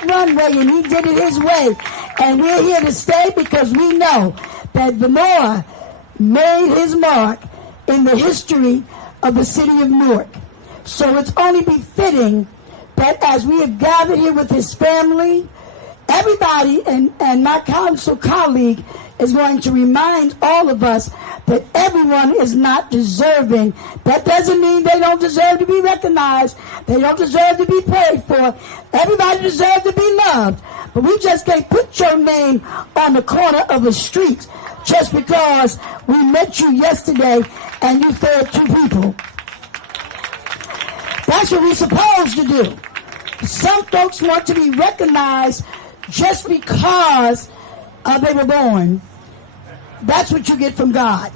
that runway, and he did it his way. And we're here to stay because we know that Vernest made his mark in the history of the city of Newark. So it's only befitting that as we have gathered here with his family, everybody and my council colleague is going to remind all of us that everyone is not deserving. That doesn't mean they don't deserve to be recognized. They don't deserve to be prayed for. Everybody deserves to be loved. But we just can't put your name on the corner of the street just because we met you yesterday and you fed 2 people. That's what we're supposed to do. Some folks want to be recognized just because they were born. That's what you get from God.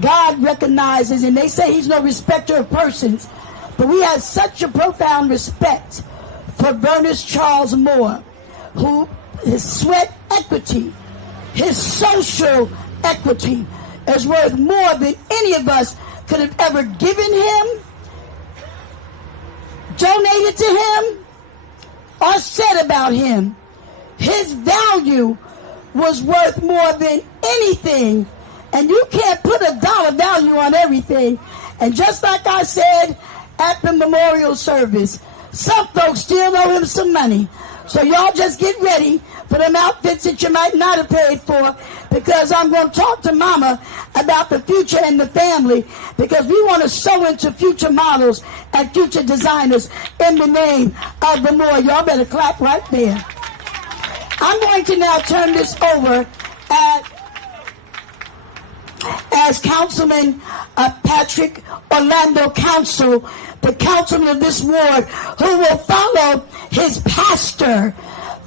God recognizes, and they say he's no respecter of persons, but we have such a profound respect for Vernest Charles Moore, who his sweat equity, his social equity is worth more than any of us could have ever given him, donated to him, or said about him. His value was worth more than anything, and you can't put a dollar value on everything. And just like I said at the memorial service, some folks still owe him some money. So y'all just get ready for them outfits that you might not have paid for, because I'm going to talk to Mama about the future and the family, because we want to sow into future models and future designers in the name of the Lord. Y'all better clap right there. I'm going to now turn this over as Councilman Patrick Orlando Council, the councilman of this ward, who will follow his pastor,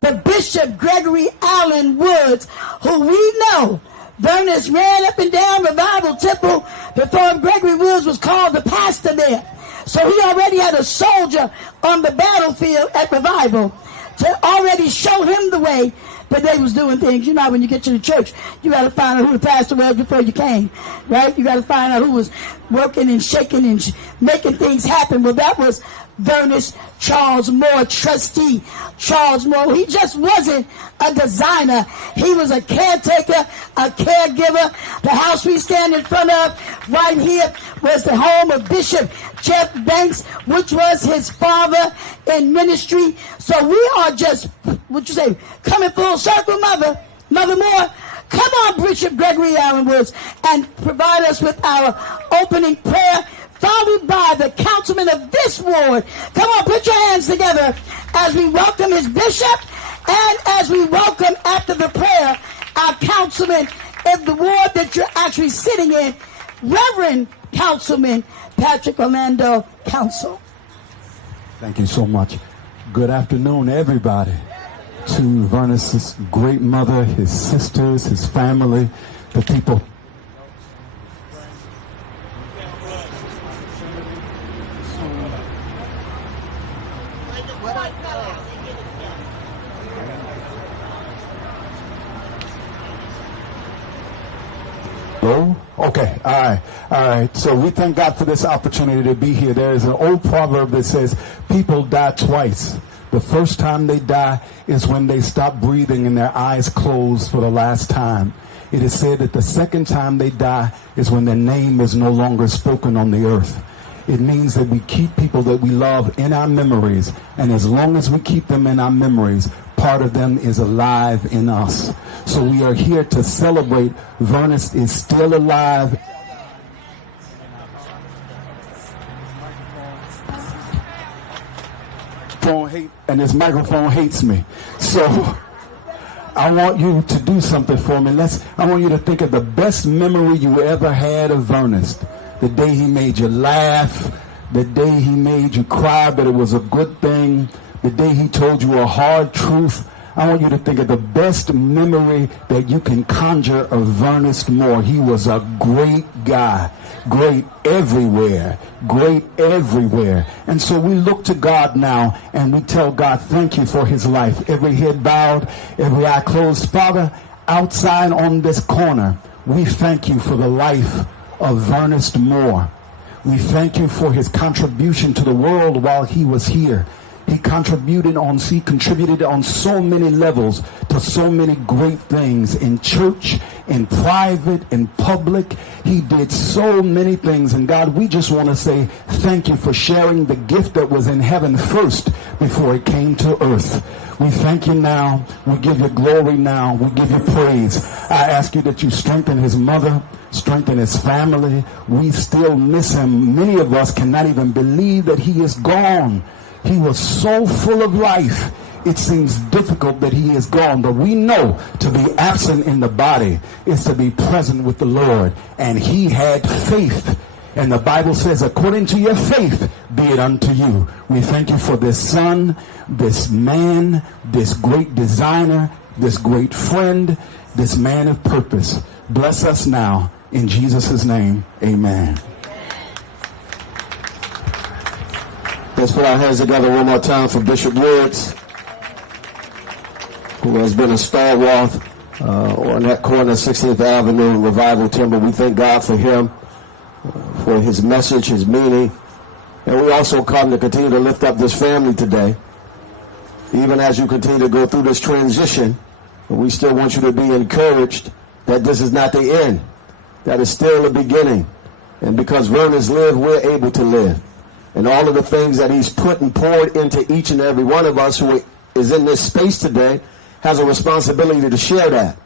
the Bishop Gregory Allen Woods, who we know Vernest ran up and down Revival Temple before Gregory Woods was called the pastor there. So he already had a soldier on the battlefield at Revival to already show him the way that they was doing things. You know, when you get to the church, you got to find out who the pastor was before you came, right? You got to find out who was working and shaking and making things happen. Well, that was Vernest Charles Moore, trustee Charles Moore. He just wasn't a designer. He was a caretaker, a caregiver. The house we stand in front of right here was the home of Bishop Jeff Banks, which was his father in ministry. So we are just, what you say, coming full circle, Mother Moore. Come on, Bishop Gregory Allen Woods, and provide us with our opening prayer, followed by the councilman of this ward. Come on, put your hands together as we welcome his bishop, and as we welcome, after the prayer, our councilman in the ward that you're actually sitting in, Reverend Councilman Patrick Orlando Council. Thank you so much. Good afternoon, everybody. To Vernest's great mother, his sisters, his family, the people. Hello? Okay, all right. So we thank God for this opportunity to be here. There is an old proverb that says, people die twice. The first time they die is when they stop breathing and their eyes close for the last time. It is said that the second time they die is when their name is no longer spoken on the earth. It means that we keep people that we love in our memories, and as long as we keep them in our memories, part of them is alive in us. So we are here to celebrate Vernest is still alive. And this microphone hates me. So I want you to do something for me. I want you to think of the best memory you ever had of Vernest. The day he made you laugh, the day he made you cry, but it was a good thing, the day he told you a hard truth. I want you to think of the best memory that you can conjure of Vernest Moore. He was a great guy, great everywhere. And so we look to God now and we tell God, thank you for his life. Every head bowed, every eye closed. Father, outside on this corner, we thank you for the life of Vernest Moore. We thank you for his contribution to the world while he was here. He contributed on so many levels to so many great things in church, in private, in public. He did so many things. And God, we just want to say thank you for sharing the gift that was in heaven first before it came to earth. We thank you now. We give you glory now. We give you praise. I ask you that you strengthen his mother, strengthen his family. We still miss him. Many of us cannot even believe that he is gone. He was so full of life. It seems difficult that he is gone, but we know to be absent in the body is to be present with the Lord. And he had faith. And the Bible says, according to your faith, be it unto you. We thank you for this son, this man, this great designer, this great friend, this man of purpose. Bless us now. In Jesus' name, amen. Let's put our hands together one more time for Bishop Woods, who has been a stalwart on that corner, 16th Avenue and Revival Timber. We thank God for him, for his message, his meaning. And we also come to continue to lift up this family today. Even as you continue to go through this transition, we still want you to be encouraged that this is not the end, that is still the beginning. And because Vernest lived, we're able to live. And all of the things that he's put and poured into each and every one of us who is in this space today has a responsibility to share that.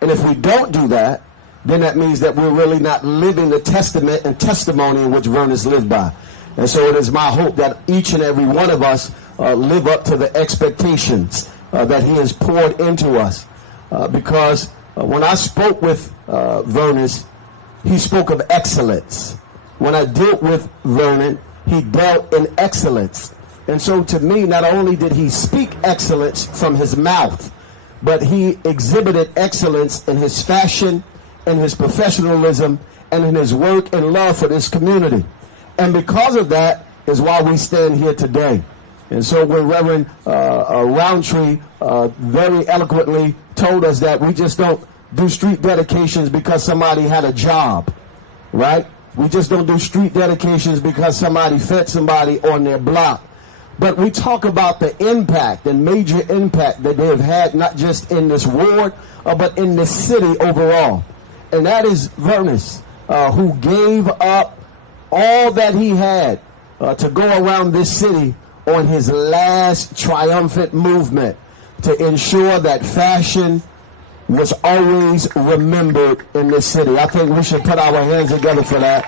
And if we don't do that, then that means that we're really not living the testament and testimony in which Vernest lived by. And so it is my hope that each and every one of us live up to the expectations that he has poured into us. Because when I spoke with Vernest, he spoke of excellence. When I dealt with Vernon, he dealt in excellence. And so to me, not only did he speak excellence from his mouth, but he exhibited excellence in his fashion, in his professionalism, and in his work and love for this community. And because of that is why we stand here today. And so when Reverend Roundtree very eloquently told us that we just don't do street dedications because somebody had a job, right? We just don't do street dedications because somebody fed somebody on their block. But we talk about the impact and major impact that they have had, not just in this ward, but in this city overall. And that is Vernest, who gave up all that he had to go around this city on his last triumphant movement to ensure that fashion was always remembered in this city. I think we should put our hands together for that.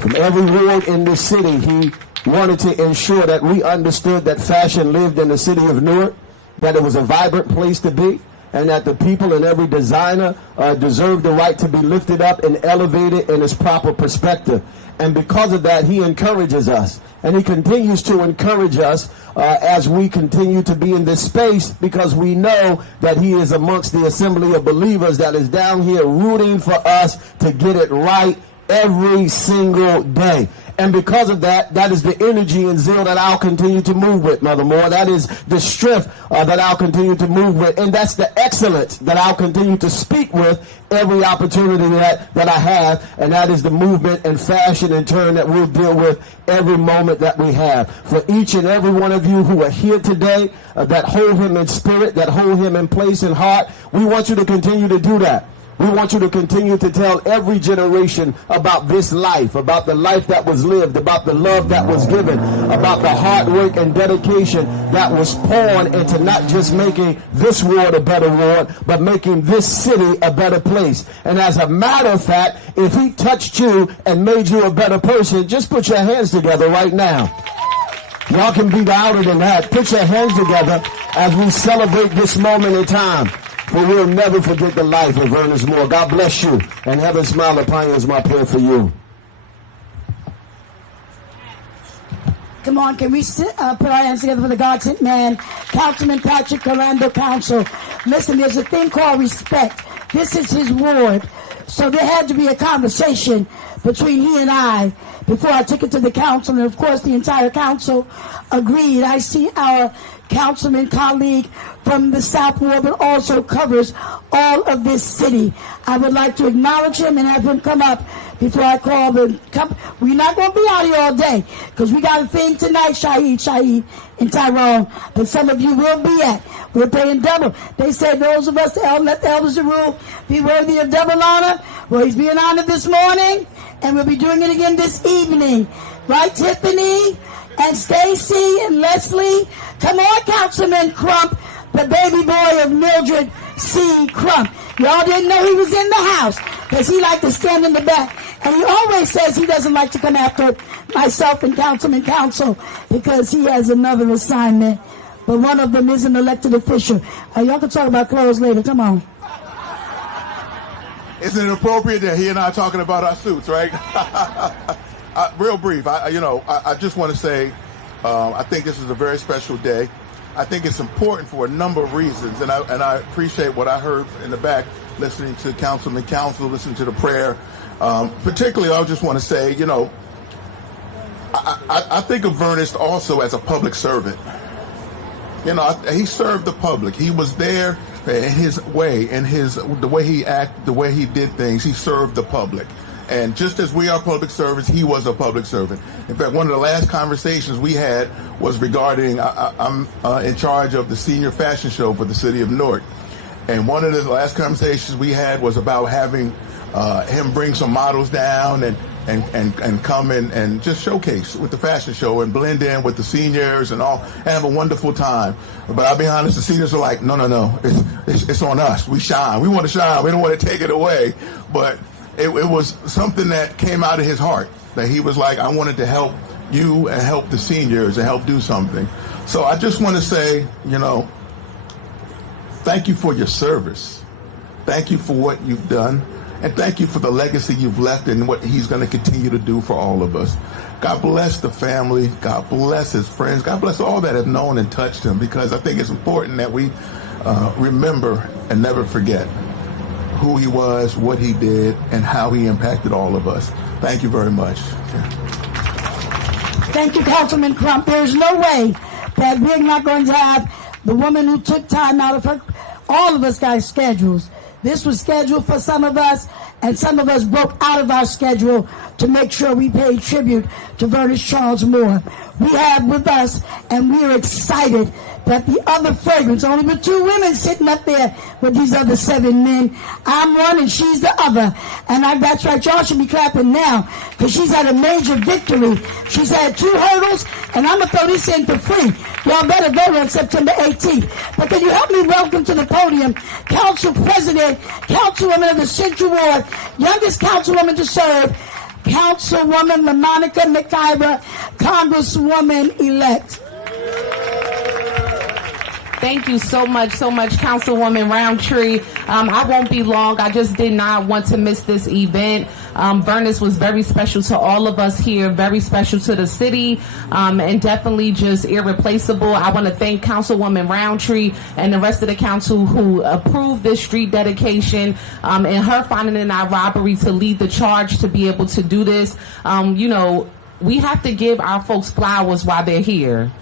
From every ward in this city, he wanted to ensure that we understood that fashion lived in the city of Newark, that it was a vibrant place to be, and that the people and every designer deserved the right to be lifted up and elevated in its proper perspective. And because of that, he encourages us. And he continues to encourage us as we continue to be in this space, because we know that he is amongst the assembly of believers that is down here rooting for us to get it right every single day. And because of that, that is the energy and zeal that I'll continue to move with, Mother Moore. That is the strength that I'll continue to move with. And that's the excellence that I'll continue to speak with every opportunity that I have. And that is the movement and fashion in turn that we'll deal with every moment that we have. For each and every one of you who are here today, that hold him in spirit, that hold him in place and heart, we want you to continue to do that. We want you to continue to tell every generation about this life, about the life that was lived, about the love that was given, about the hard work and dedication that was poured into not just making this ward a better ward, but making this city a better place. And as a matter of fact, if he touched you and made you a better person, just put your hands together right now. Y'all can be louder than that. Put your hands together as we celebrate this moment in time. For we'll never forget the life of Vernest Moore. God bless you, and heaven smile upon you is my prayer for you. Come on, can we put our hands together for the God-sent man, Councilman Patrick Orlando Council. Listen, there's a thing called respect. This is his ward. So there had to be a conversation between he and I before I took it to the council, and of course the entire council agreed. I see our councilman colleague from the South Ward, but also covers all of this city. I would like to acknowledge him and have him come up before I call the We're not going to be out here all day because we got a thing tonight, Shaheed, and Tyrone, that some of you will be at. We're paying double. They said those of us, let the elders of the rule be worthy of double honor. Well, he's being honored this morning, and we'll be doing it again this evening. Right, Tiffany and Stacy and Leslie? Come on, Councilman Crump, the baby boy of Mildred C. Crump. Y'all didn't know he was in the house because he liked to stand in the back. And he always says he doesn't like to come after myself and Councilman Council because he has another assignment. But one of them is an elected official. Y'all can talk about clothes later. Come on. Isn't it appropriate that he and I are talking about our suits, right? Real brief. I just want to say I think this is a very special day. I think it's important for a number of reasons, and I appreciate what I heard in the back, listening to Councilman Council, listening to the prayer. Particularly, I just want to say, I think of Vernest also as a public servant. He served the public. He was there in his way, the way he acted, the way he did things. He served the public. And just as we are public servants, he was a public servant. In fact, one of the last conversations we had was regarding, I'm in charge of the senior fashion show for the city of Newark. And one of the last conversations we had was about having him bring some models down and come in and just showcase with the fashion show and blend in with the seniors and all, and have a wonderful time. But I'll be honest, the seniors are like, no, it's on us. We shine. We want to shine. We don't want to take it away. But it was something that came out of his heart, that he was like, I wanted to help you and help the seniors and help do something. So I just want to say, thank you for your service. Thank you for what you've done. And thank you for the legacy you've left and what he's going to continue to do for all of us. God bless the family. God bless his friends. God bless all that have known and touched him, because I think it's important that we remember and never forget who he was, what he did, and how he impacted all of us. Thank you very much. Thank you, Councilman Crump. There's no way that we're not going to have the woman who took time out of her. All of us got schedules. This was scheduled for some of us, and some of us broke out of our schedule to make sure we paid tribute to Vernest Charles Moore. We have with us, and we are excited that the other fragrance, only with 2 women sitting up there with these other 7 men. I'm one and she's the other. And that's right, y'all should be clapping now, because she's had a major victory. She's had 2 hurdles, and I'm going to throw this in for free. Y'all better vote on September 18th. But can you help me welcome to the podium Council President, Councilwoman of the Central Ward, youngest councilwoman to serve, Councilwoman LaMonica McIver, Congresswoman-elect. Thank you so much, Councilwoman Roundtree. I won't be long. I just did not want to miss this event. Vernest was very special to all of us here, very special to the city, and definitely just irreplaceable. I want to thank Councilwoman Roundtree and the rest of the council who approved this street dedication, and her finding in our robbery to lead the charge to be able to do this. We have to give our folks flowers while they're here.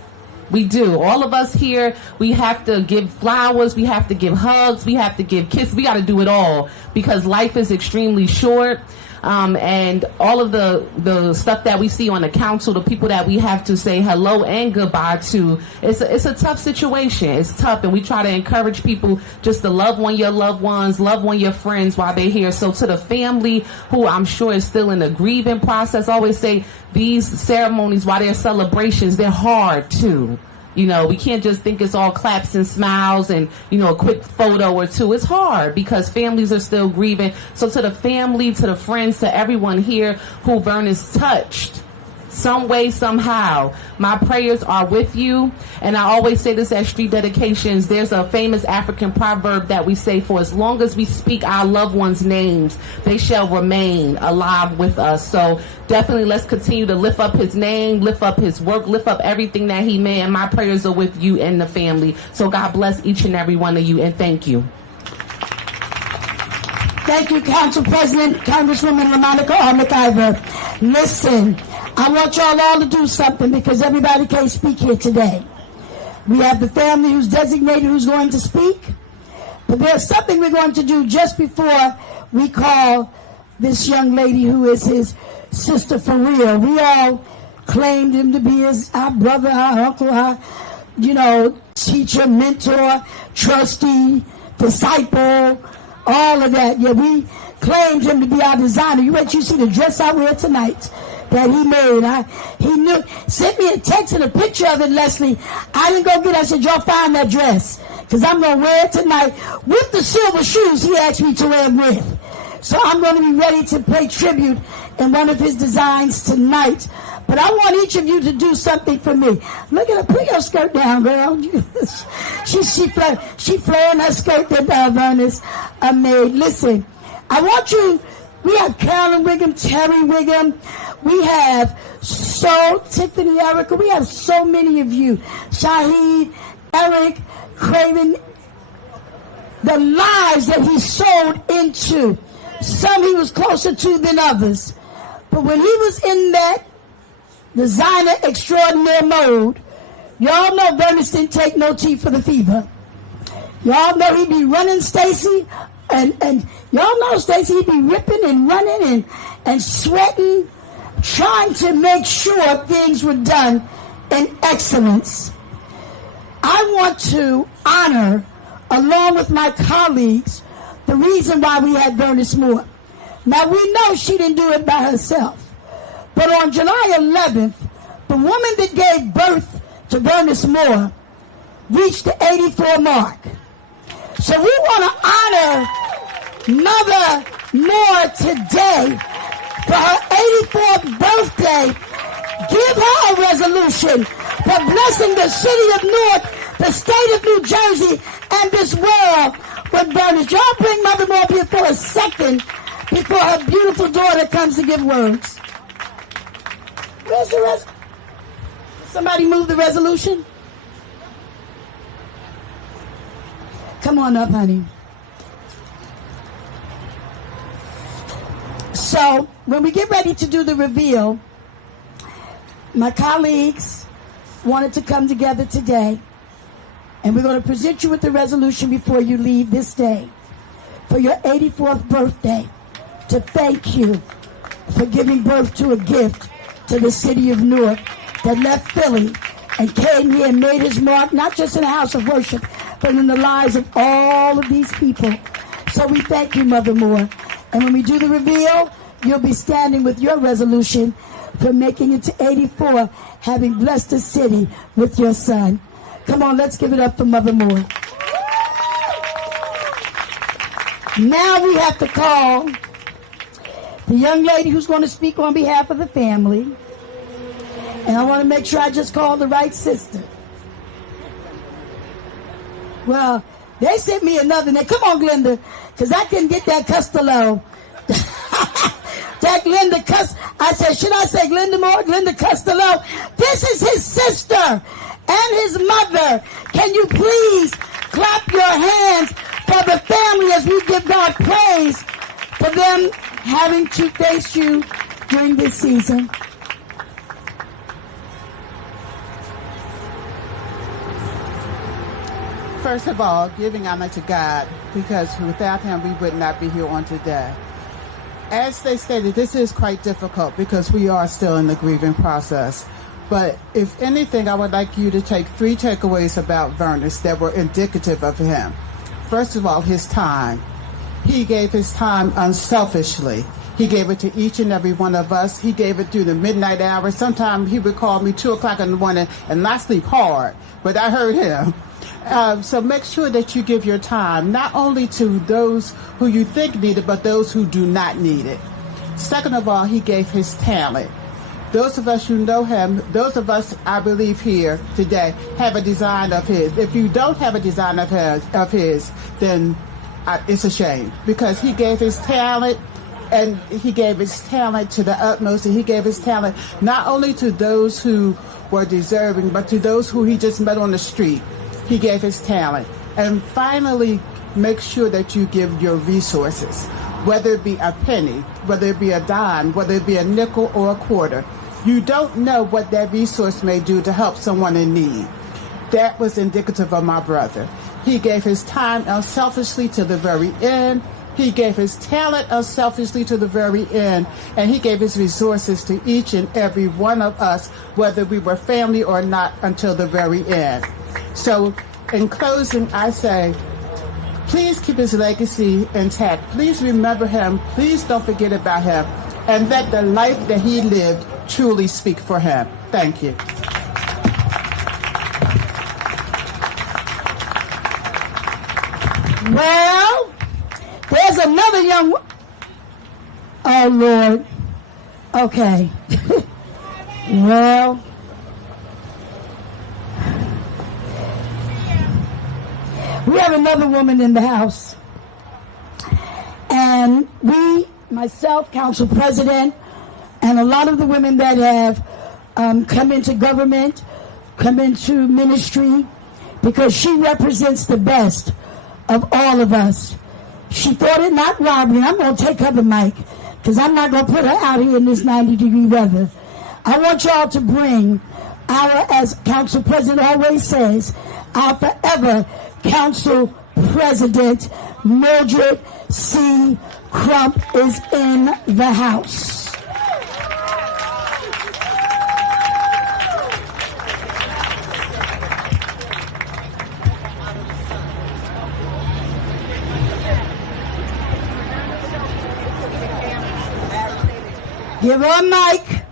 We do. All of us here, we have to give flowers, we have to give hugs, we have to give kisses. We got to do it all because life is extremely short. And all of the stuff that we see on the council, the people that we have to say hello and goodbye to, it's a tough situation. It's tough, and we try to encourage people just to love on your loved ones, love on your friends while they're here. So to the family who I'm sure is still in the grieving process, I always say these ceremonies, while they're celebrations, they're hard too. We can't just think it's all claps and smiles and, a quick photo or 2. It's hard because families are still grieving. So to the family, to the friends, to everyone here who Vernest touched, some way, somehow, my prayers are with you. And I always say this at street dedications. There's a famous African proverb that we say, for as long as we speak our loved ones' names, they shall remain alive with us. So definitely let's continue to lift up his name, lift up his work, lift up everything that he made. And my prayers are with you and the family. So God bless each and every one of you, and thank you. Thank you, Council President, Congresswoman LaMonica McIver. Listen, I want y'all all to do something because everybody can't speak here today. We have the family who's designated who's going to speak. But there's something we're going to do just before we call this young lady who is his sister for real. We all claimed him to be our brother, our uncle, our, teacher, mentor, trustee, disciple, all of that. Yeah, we claimed him to be our designer. You see the dress I wear tonight that he made. He knew, sent me a text and a picture of it, Leslie. I didn't go get it. I said, y'all find that dress, because I'm going to wear it tonight with the silver shoes he asked me to wear them with. So I'm going to be ready to pay tribute in one of his designs tonight. But I want each of you to do something for me. Look at her. Put your skirt down, girl. she flaring her skirt that Vernest made. Listen, I want you. We have Carolyn Wiggum, Terry Wiggum. We have Tiffany, Erica. We have so many of you. Shahid, Eric, Craven. The lives that he sold into. Some he was closer to than others. But when he was in that designer extraordinaire mode, y'all know Vernest didn't take no tea for the fever. Y'all know he'd be running Stacy, and y'all know Stacy, he'd be ripping and running and sweating, trying to make sure things were done in excellence. I want to honor, along with my colleagues, the reason why we had Vernest Moore. Now, we know she didn't do it by herself. But on July 11th, the woman that gave birth to Vernest Moore reached the 84 mark. So we want to honor Mother Moore today for her 84th birthday. Give her a resolution for blessing the city of Newark, the state of New Jersey, and this world with Vernest. Y'all bring Mother Moore up here for a second before her beautiful daughter comes to give words. Where's the resolution? Somebody move the resolution? Come on up, honey. So, when we get ready to do the reveal, my colleagues wanted to come together today, and we're going to present you with the resolution before you leave this day for your 84th birthday, to thank you for giving birth to a gift to the city of Newark that left Philly and came here and made his mark, not just in the house of worship, but in the lives of all of these people. So we thank you, Mother Moore. And when we do the reveal, you'll be standing with your resolution for making it to 84, having blessed the city with your son. Come on, let's give it up for Mother Moore. Now we have to call the young lady who's going to speak on behalf of the family. And I want to make sure I just call the right sister. Well, they sent me another name. Come on, Glenda, because I couldn't get that Costello. That Glenda I said, should I say Glenda Moore? Glenda Costello. This is his sister and his mother. Can you please clap your hands for the family as we give God praise for them having to face you during this season? First of all, giving honor to God, because without him we would not be here on today. As they stated, this is quite difficult because we are still in the grieving process. But if anything, I would like you to take 3 takeaways about Vernest that were indicative of him. First of all, his time. He gave his time unselfishly. He gave it to each and every one of us. He gave it through the midnight hours. Sometimes he would call me 2 o'clock in the morning and not sleep hard, but I heard him. So make sure that you give your time, not only to those who you think need it, but those who do not need it. Second of all, he gave his talent. Those of us who know him, those of us, I believe, here today, have a design of his. If you don't have a design of his, then it's a shame, because he gave his talent, and he gave his talent to the utmost, and he gave his talent not only to those who were deserving, but to those who he just met on the street. He gave his talent. And finally, make sure that you give your resources, whether it be a penny, whether it be a dime, whether it be a nickel or a quarter. You don't know what that resource may do to help someone in need. That was indicative of my brother. He gave his time unselfishly to the very end. He gave his talent unselfishly to the very end. And he gave his resources to each and every one of us, whether we were family or not, until the very end. So in closing, I say, please keep his legacy intact. Please remember him. Please don't forget about him. And let the life that he lived truly speak for him. Thank you. Well, there's another young... Oh, Lord. Okay. Well... We have another woman in the house. And we, myself, Council President, and a lot of the women that have come into government, come into ministry, because she represents the best of all of us. She thought it not robbery. I'm going to take her the mic, because I'm not going to put her out here in this 90-degree weather. I want y'all to bring our, as Council President always says, our forever Council President Mildred C. Crump is in the house. Give her a mic.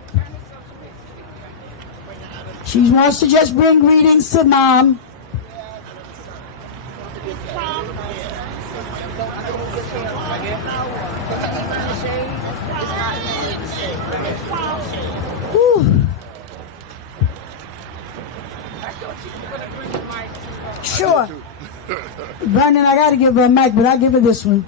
She wants to just bring greetings to Mom. Whew. Sure. Vernon, I got to give her a mic, but I'll give her this one.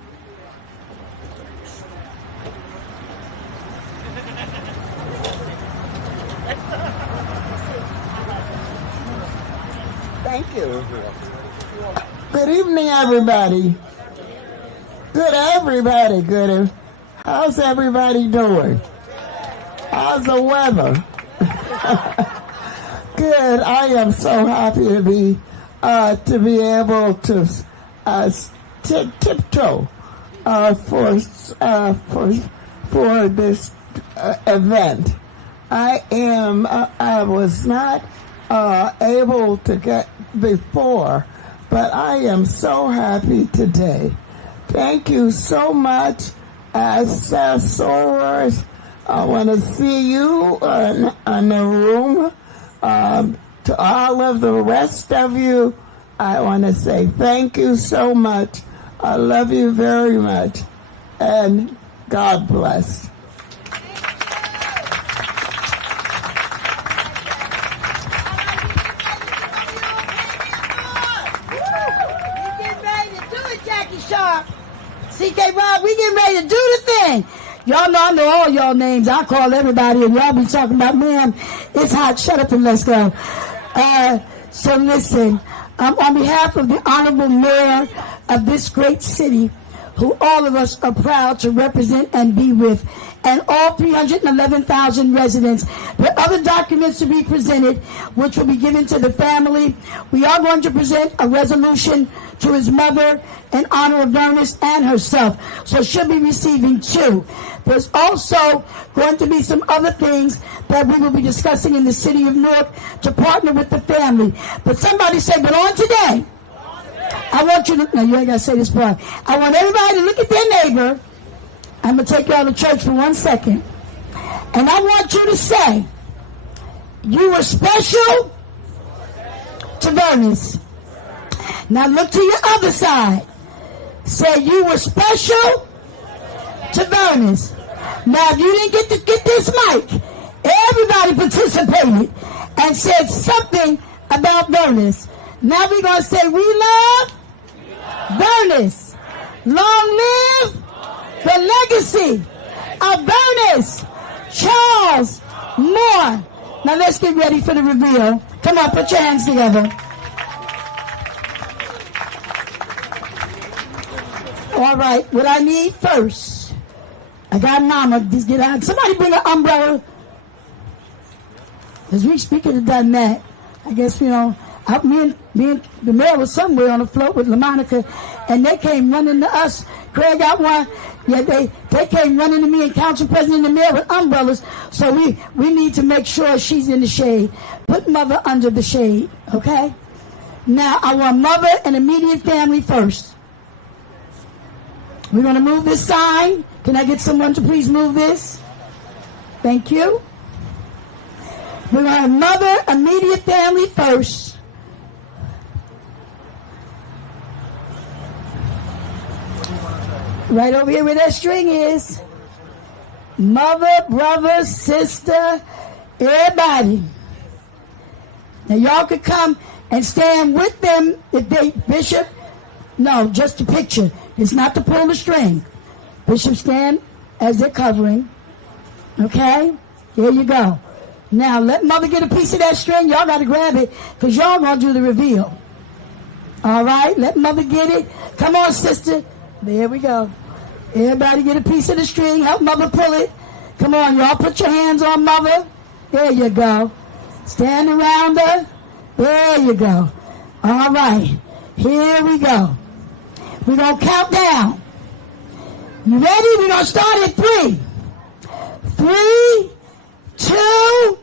Thank you. Good evening, everybody. Good. How's everybody doing? How's the weather? Good. I am so happy to be able to tiptoe for this event. I was not able to get before, but I am so happy today. Thank you so much, Assessors. I want to see you in the room. To all of the rest of you, I want to say thank you so much. I love you very much, and God bless. CK Rob, we getting ready to do the thing. Y'all know I know all y'all names. I call everybody, and y'all be talking about, ma'am, it's hot. Shut up and let's go. So listen, on behalf of the Honorable Mayor of this great city, who all of us are proud to represent and be with, and all 311,000 residents, there are other documents to be presented, which will be given to the family. We are going to present a resolution to his mother in honor of Vernest and herself. So she'll be receiving two. There's also going to be some other things that we will be discussing in the city of Newark to partner with the family. But somebody said, but on today, I want you to, no, you ain't got to say this part. I want everybody to look at their neighbor. I'm going to take y'all to church for 1 second. And I want you to say, you were special to Vernest. Now look to your other side. Say, you were special to Vernest. Now if you didn't get this mic, everybody participated and said something about Vernest. Now we're going to say, we love Vernest. Long live the legacy of Vernest Charles Moore. Now let's get ready for the reveal. Come on, put your hands together. All right, what I need first, I got Mama, just get out. Somebody bring an umbrella. As we speaking have done that, I guess, Me and the mayor was somewhere on the float with LaMonica, and they came running to us. Craig got one. Yeah, they came running to me and council president and the mayor with umbrellas. So we need to make sure she's in the shade. Put mother under the shade, okay? Now, I want mother and immediate family first. We're going to move this sign. Can I get someone to please move this? Thank you. We're going to have mother, immediate family first. Right over here where that string is. Mother, brother, sister, everybody. Now y'all could come and stand with them if they, Bishop, no, just a picture. It's not to pull the string. Bishop stand as they're covering. Okay? Here you go. Now let mother get a piece of that string. Y'all got to grab it because y'all going to do the reveal. All right? Let mother get it. Come on, sister. There we go. Everybody get a piece of the string. Help mother pull it. Come on, y'all put your hands on mother. There you go. Stand around her. There you go. All right. Here we go. We're going to count down. You ready? We're going to start at 3. 3, 2,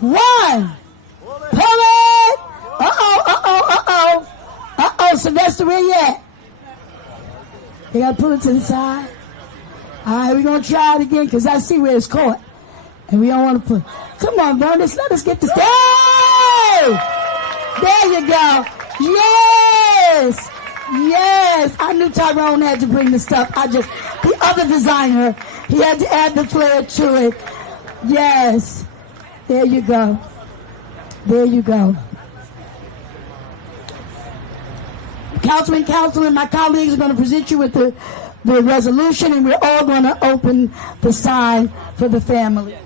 1. Pull it. Uh-oh. Sylvester, where you at? You got to pull it to the side. All right, we're going to try it again because I see where it's caught. And we don't want to put. Come on, Vernest, let us get this. Hey! There you go. Yes! Yes! I knew Tyrone had to bring the stuff. The other designer, he had to add the flair to it. Yes. There you go. There you go. Councilman, my colleagues are going to present you with the resolution, and we're all going to open the sign for the family.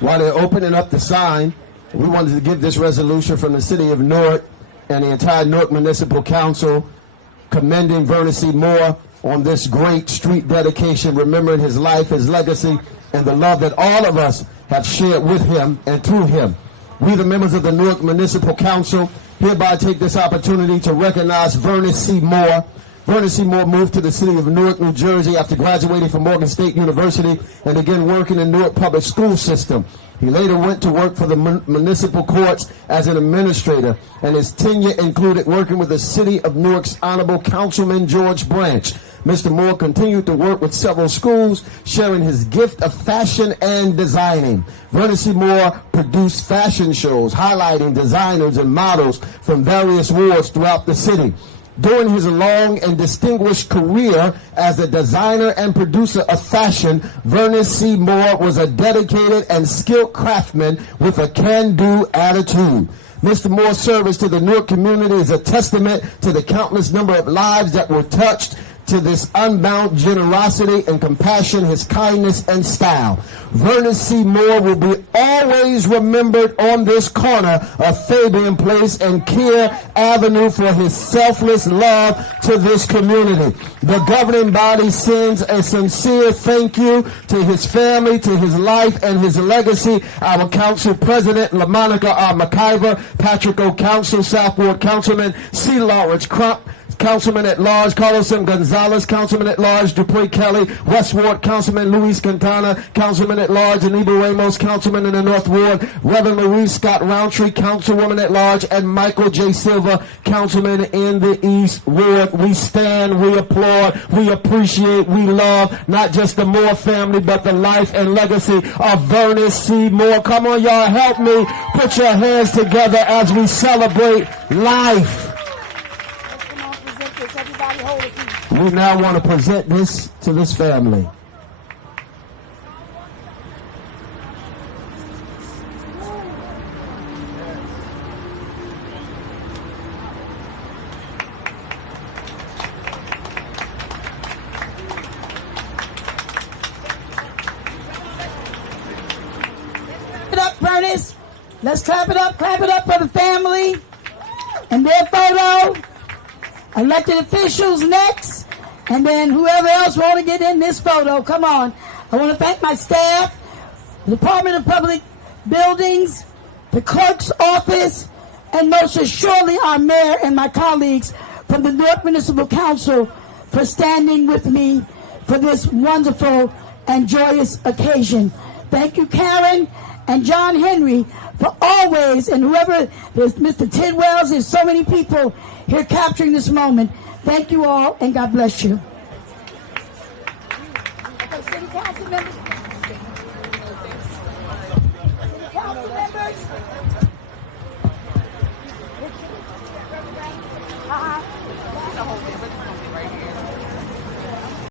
While they're opening up the sign, we wanted to give this resolution from the city of Newark and the entire Newark Municipal Council commending Vernest C. Moore on this great street dedication, remembering his life, his legacy, and the love that all of us have shared with him and through him. We, the members of the Newark Municipal Council, hereby take this opportunity to recognize Vernest C. Moore. Vernest C. Moore moved to the city of Newark, New Jersey after graduating from Morgan State University and began working in Newark public school system. He later went to work for the municipal courts as an administrator, and his tenure included working with the city of Newark's Honorable Councilman George Branch. Mr. Moore continued to work with several schools, sharing his gift of fashion and designing. Vernest C. Moore produced fashion shows highlighting designers and models from various wards throughout the city. During his long and distinguished career as a designer and producer of fashion, Vernest C. Moore was a dedicated and skilled craftsman with a can-do attitude. Mr. Moore's service to the Newark community is a testament to the countless number of lives that were touched, to this unbound generosity and compassion, his kindness and style. Vernest C. Moore will be always remembered on this corner of Fabian Place and Keir Avenue for his selfless love to this community. The governing body sends a sincere thank you to his family, to his life and his legacy. Our council president, LaMonica R. McIver, Patrick O. Council, South Ward Councilman C. Lawrence Crump, Councilman at Large Carlos M. Gonzalez, Councilman at Large Dupree Kelly, West Ward Councilman Luis Quintana, Councilman at Large Aniba Ramos, Councilman in the North Ward, Reverend Louise Scott Roundtree, Councilwoman at Large, and Michael J. Silva, Councilman in the East Ward. We stand, we applaud, we appreciate, we love not just the Moore family, but the life and legacy of Vernest C. Moore. Come on, y'all, help me. Put your hands together as we celebrate life. We now want to present this to this family. Clap it up, Vernest. Let's clap it up for the family and their photo. Elected officials next, and then whoever else want to get in this photo. Come on. I want to thank my staff, the Department of Public buildings, the clerk's office, and most assuredly our mayor and my colleagues from the North Municipal Council for standing with me for this wonderful and joyous occasion. Thank you, Karen and John Henry, for always, and whoever, there's Mr. Tidwells, there's so many people here capturing this moment. Thank you all, and God bless you. Okay, City Council members.